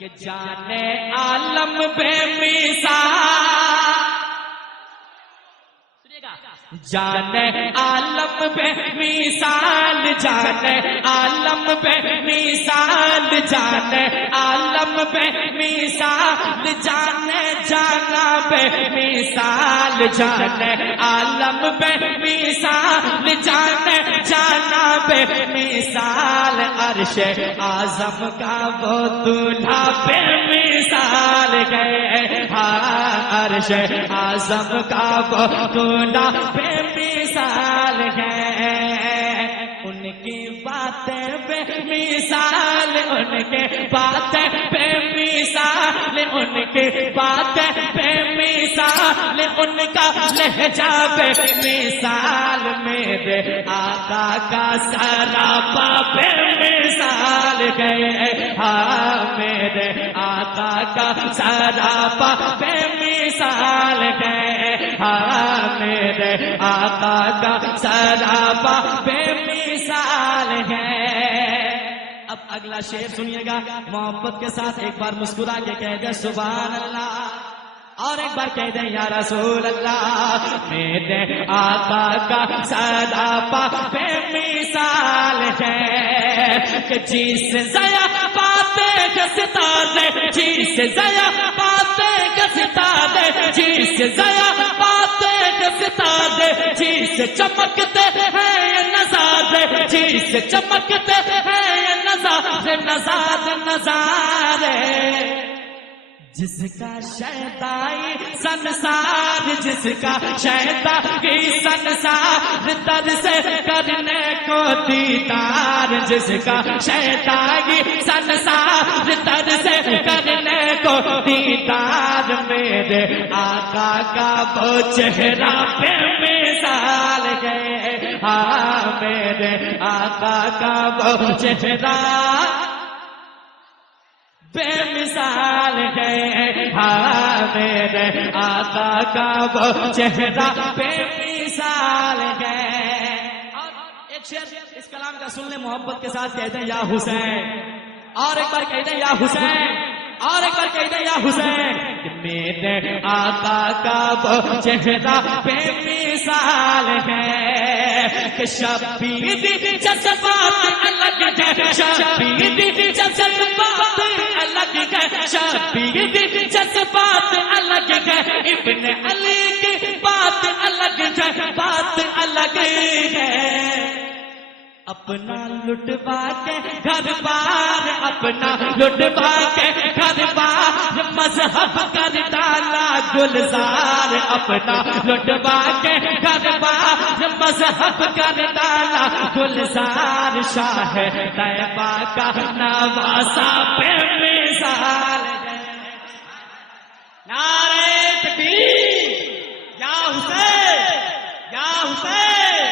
کہ جانے عالم بے مثال، جانے عالم بے مثال، جانے عالم بے مثال، جانے عالم بے مثال، جانے جانا بے مثال، جانے عالم بے مثال، جانے جانا بے مثال، عرش اعظم کا وہ دولہا بے مثال ہے، ہاں عرش اعظم کا وہ دولہا بے مثال ہے، ان کی باتیں بے مثال، ان کے باتیں بے مثال، ان کی باتیں بے مثال، ان کا لہجہ بے مثال، میرے آقا کا سراپا بے مثال ہے، ہاں میرے آقا کا سراپا بے مثال ہے، ہاں میرے آقا کا سراپا بے مثال ہے۔ اب اگلا شعر سنیے گا محبت کے ساتھ، ایک بار مسکرا کے کہہ دیں سبحان اللہ، اور ایک بار کہہ دیں یا رسول اللہ۔ میرے آقا کا سراپا بے مثال ہے کہ جس ضیا باتیں گستا دے، جس ضیا باتیں گستا دے، جس ضیا باتیں گستا دے، جس چمکتے ہیں یہ نظارے، جس چمکتے ہیں یہ نظارے، نظارے، جس کا شیدائی سنسار، جس کا شیدائی سنسار، در سے کرنے کو دیدار، جس کا شیدائی سنسار، در سے کرنے کو دیدار، میرے آقا کا وہ چہرہ بے مثال ہے، ہاں میرے آقا کا وہ چہرہ بے مثال ہے، ہاں میرے آقا کا وہ چہرہ بے مثال ہے۔ اور ایک شعر اس کلام کا سن لیں محبت کے ساتھ، کہتے ہیں یا حسین، اور ایک بار کہتے ہیں یا حسین، اور ایک بار کہتے ہیں یا حسین، کہ میرے آقا کا وہ چہرہ بے مثال ہے کہ شبیدی جذبات الگ ہے، شبیدی جذبات الگ ہے، شبیدی جذبات الگ ہے، ابن علی کی بات الگ ہے، بات الگ ہے، اپنا لٹوا کے گھر بار، اپنا لٹوا کے گھر بار، مذہب کر ڈالا گلزار، اپنا لٹوا کے گھر بار، مذہب کر ڈالا گلزار، شاہ طیبہ کا نواسا بے مثال ہے۔ نعرہ تکبیر، یا حسین، یا حسین،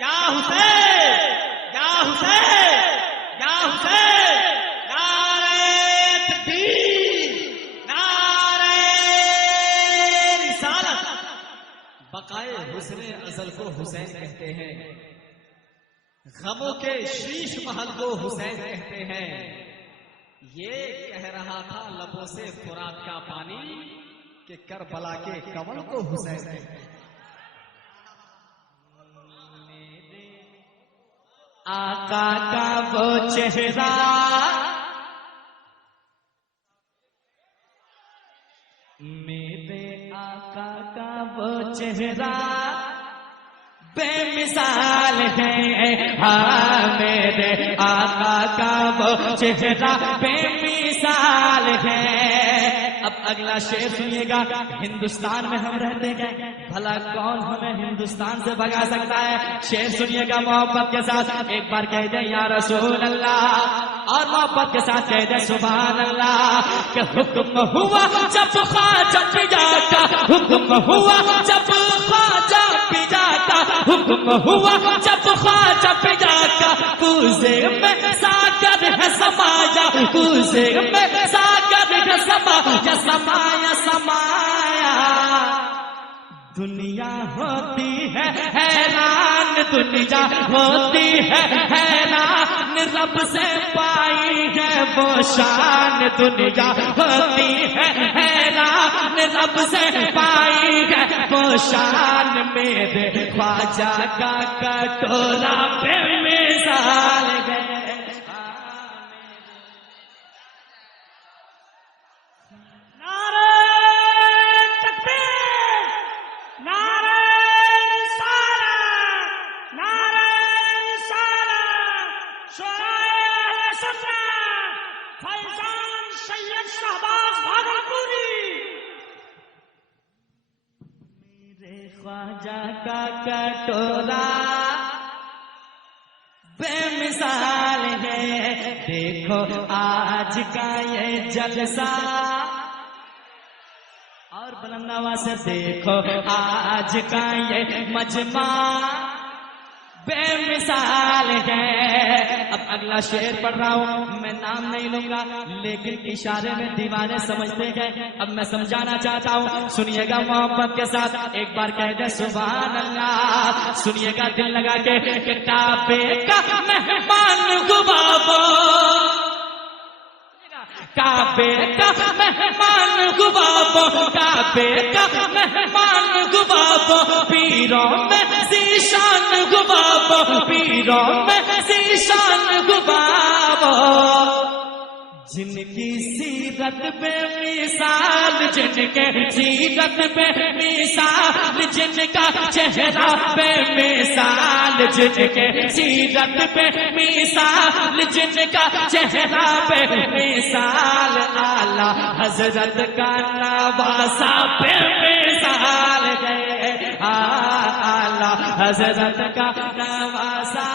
یا حسین، یا حسین، یا حسین، نعرہ تکبیر، نعرہ رسالت۔ بقائے حسن ازل کو حسین کہتے ہیں، غموں کے شیش محل کو حسین کہتے ہیں، یہ کہہ رہا تھا لبوں سے فرات کا پانی کہ کربلا کے کنول کو حسین کہتے ہیں۔ آقا کا وہ چہرہ میرے آقا کا وہ چہرہ بے مثال ہے، ہاں میرے آقا کا وہ چہرہ بے مثال ہے۔ اب اگلا شعر سنیے گا، ہندوستان میں ہم رہتے ہیں، بھلا کون ہمیں ہندوستان سے بھگا سکتا ہے؟ شعر سنیے گا محبت کے ساتھ، ایک بار کہہ دیں یا رسول اللہ، اور محبت کے ساتھ کہہ دیں سبحان اللہ، کہ حکم ہوا جب خواجہ پیا کا، حکم ہوا جب خواجہ پیا کا، حکم ہوا جب خواجہ پیا کا، کوزے میں ساگر ہے سمایا، کوزے میں ساگر ہے سمایا، سمایا سمایا، دنیا ہوتی ہے حیران، دنیا ہوتی ہے حیران، رب سے پائی ہے وہ شان، دنیا ہوتی ہے حیران، رب سے پائی ہے وہ شان، میرے خواجہ کا کٹورا بے مثال ہے۔ خواجہ کا کٹورا بے مثال ہے، دیکھو آج کا یہ جلسہ، اور بلند آواز سے دیکھو آج کا یہ مجمع بے مثال ہے۔ اب اگلا شعر پڑھ رہا ہوں، میں نام نہیں لوں گا لیکن اشارے میں دیوانے سمجھتے گئے۔ اب میں سمجھانا چاہتا ہوں، سنیے گا محبت کے ساتھ، ایک بار کہہ دے سبحان اللہ، سنیے گا دل لگا کے کہ کعبے کا مہمان گبابو، کعبے کا مہمان گبابو، کعبے کا مہمان گبابو، پیروں میں ذیشان گبابو، پیروں میں ذیشان گبابو، جن کی سیرت بے مثال، جن کے سیرت بے مثال، جن کا چہرہ بے مثال، جن کے سیرت بے مثال، جن کا چہرہ بے مثال، اعلیٰ حضرت کا نواسا بے مثال ہے، اعلیٰ حضرت کا نواسا۔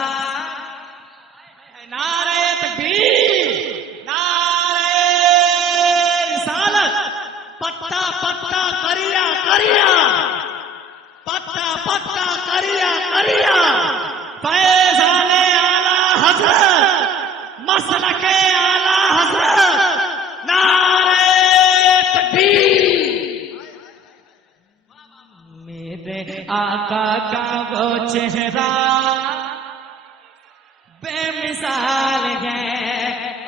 نعرہ تکبیر، پتا پتا کریا کریا، پتا پتا کریا کریا، فیضان اعلی حضرت، مسلک اعلی حضرت، نعرہ تکبیر۔ میرے آقا کا وہ چہرہ بے مثال ہے۔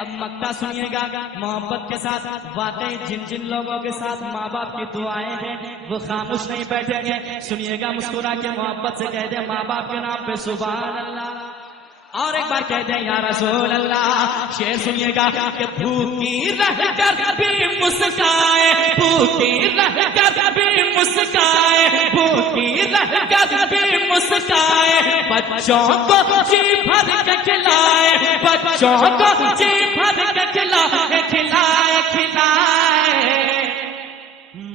اب مکہ سنیے گا محبت کے ساتھ، واقعی جن جن لوگوں کے ساتھ ماں باپ کی دعائیں ہیں وہ خاموش نہیں بیٹھیں گے، سنیے گا مسکرا کے محبت سے کہہ دیں ماں باپ کے نام پہ سبحان اللہ، اور ایک بار کہہ دیں یا رسول اللہ۔ شعر سنیے گا کہ بھوکی رہ کر بھی مسکائے، بھوکی رہ کر بھی مسکائے، بھوکی رہ کر بھی مسکائے، بچوں کو جی بھر کے کھلائے، بچوں کو جی بھر کے کھلائے، کھلائے کھلائے،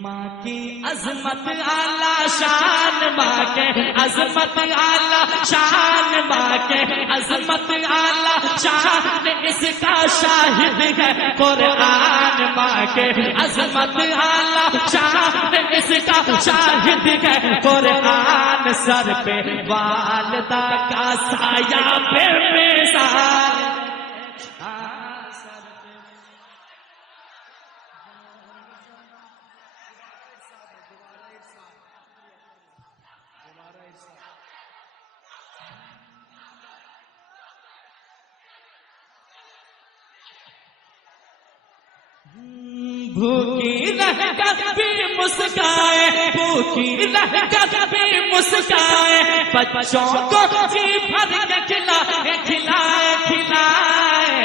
ماں کی عظمت اعلیٰ شان، ماں کے عظمت اعلیٰ شان، ماں کے عظمت اعلیٰ شان، اس کا شاہد ہے قرآن، ماں کے عظمت اعلیٰ شان، اس کا شاہد ہے قرآن، سر پہ والدہ کا سایہ بے مثال۔ بھوکی رہ کر بھی مسکائے، بھوکی رہ کر بھی مسکائے، بچوں کو جی بھر کے کھلائے، کھلائے کھلائے،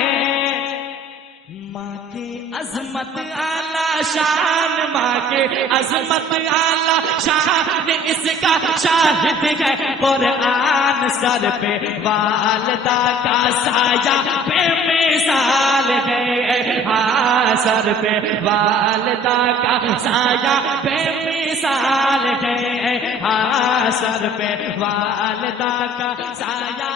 ماں کی عظمت اعلیٰ شان، ماں کی عظمت اعلیٰ شان، اس کا شاہد ہے قرآن، سر پہ والدہ کا سایہ بے مثال ہے، ہاں سر پہ والدہ کا سایہ بے مثال ہے، ہاں سر پہ والدہ کا سایہ